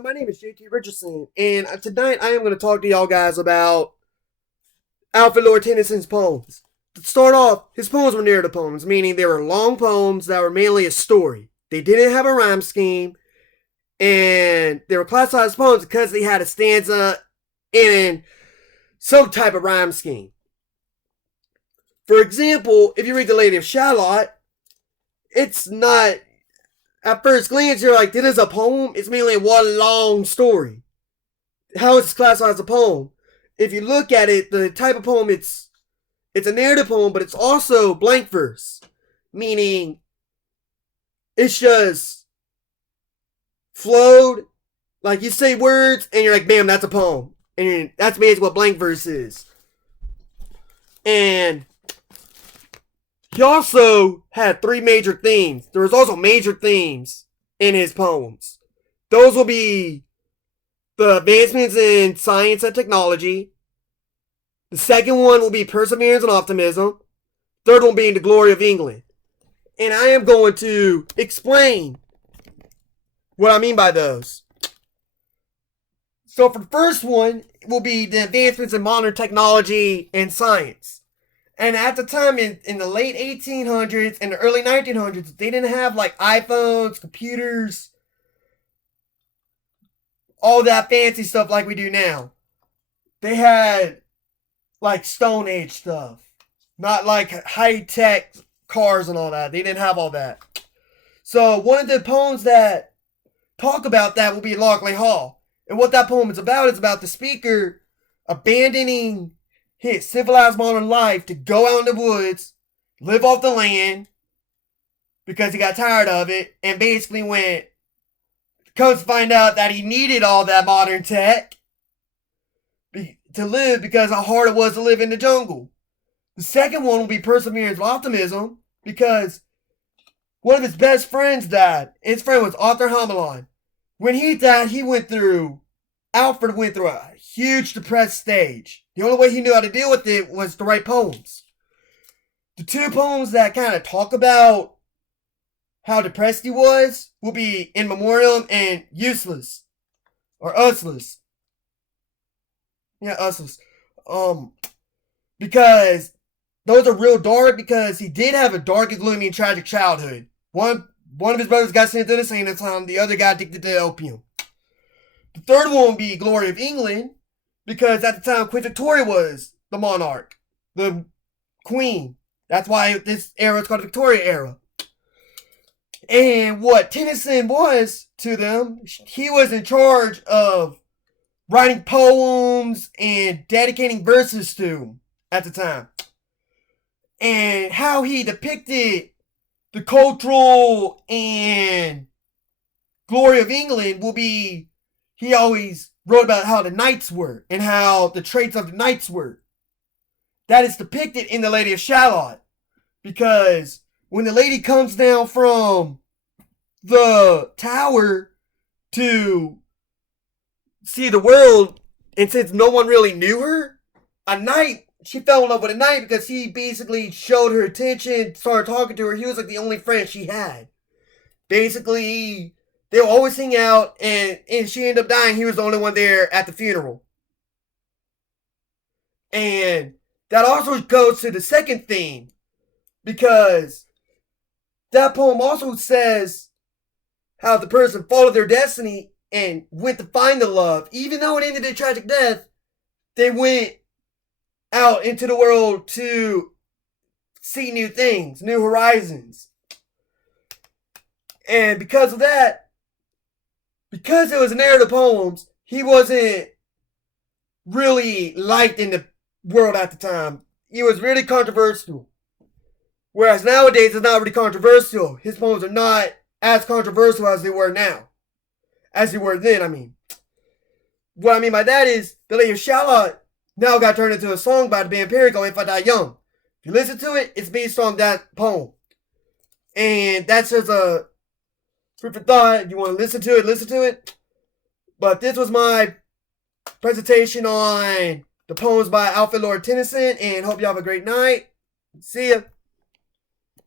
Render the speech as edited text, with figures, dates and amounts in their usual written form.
My name is JT Richardson, and tonight I am going to talk to y'all guys about Alfred Lord Tennyson's poems. To start off, his poems were narrative poems, meaning they were long poems that were mainly a story. They didn't have a rhyme scheme, and they were classified as poems because they had a stanza in some type of rhyme scheme. For example, if you read The Lady of Shalott, it's not, at first glance, you're like, this is a poem. It's mainly one long story. How is it classified as a poem? If you look at it, the type of poem, it's a narrative poem, but it's also blank verse, meaning it's just flowed. Like you say words, and you're like, bam, that's a poem. And that's basically what blank verse is. And he also had three major themes. There was also major themes in his poems. Those will be the advancements in science and technology. The second one will be Perseverance and Optimism. Third one being the glory of England. And I am going to explain what I mean by those. So for the first one will be the advancements in modern technology and science. And at the time, in the late 1800s and the early 1900s, they didn't have like iPhones, computers, all that fancy stuff like we do now. They had like Stone Age stuff, not like high-tech cars and all that. They didn't have all that. So one of the poems that talk about that will be Lockley Hall. And what that poem is about the speaker abandoning his civilized modern life to go out in the woods, live off the land, because he got tired of it, and basically comes to find out that he needed all that modern tech to live because how hard it was to live in the jungle. The second one will be Perseverance and Optimism, because one of his best friends died. His friend was Arthur Hamelin. When he died, Alfred went through a huge depressed stage. The only way he knew how to deal with it was to write poems. The two poems that kind of talk about how depressed he was will be In Memoriam and Useless. Or Useless. Yeah, Useless. Because those are real dark, because he did have a dark and gloomy and tragic childhood. One of his brothers got sent to the insane asylum, the other got addicted to opium. The third one will be Glory of England, because at the time Queen Victoria was the monarch, the queen. That's why this era is called the Victoria era. And what Tennyson was to them, he was in charge of writing poems and dedicating verses to them at the time. And how he depicted the cultural and glory of England will be, he always wrote about how the knights were and how the traits of the knights were. That is depicted in The Lady of Shalott. Because when the lady comes down from the tower to see the world, and since no one really knew her, a knight, she fell in love with a knight because he basically showed her attention, started talking to her. He was like the only friend she had. Basically, they would always hang out, and she ended up dying. He was the only one there at the funeral. And that also goes to the second theme, because that poem also says how the person followed their destiny and went to find the love. Even though it ended in tragic death, they went out into the world to see new things, new horizons. And because of that, because it was narrative poems, he wasn't really liked in the world at the time. He was really controversial. Whereas nowadays, it's not really controversial. His poems are not as controversial as they were now. As they were then, I mean. What I mean by that is, The Lady of Shalott now got turned into a song by the band Perry called If I Die Young. If you listen to it, it's based on that poem. And that's just a food for thought. If you want to listen to it, listen to it. But this was my presentation on the poems by Alfred Lord Tennyson, and hope you have a great night. See ya.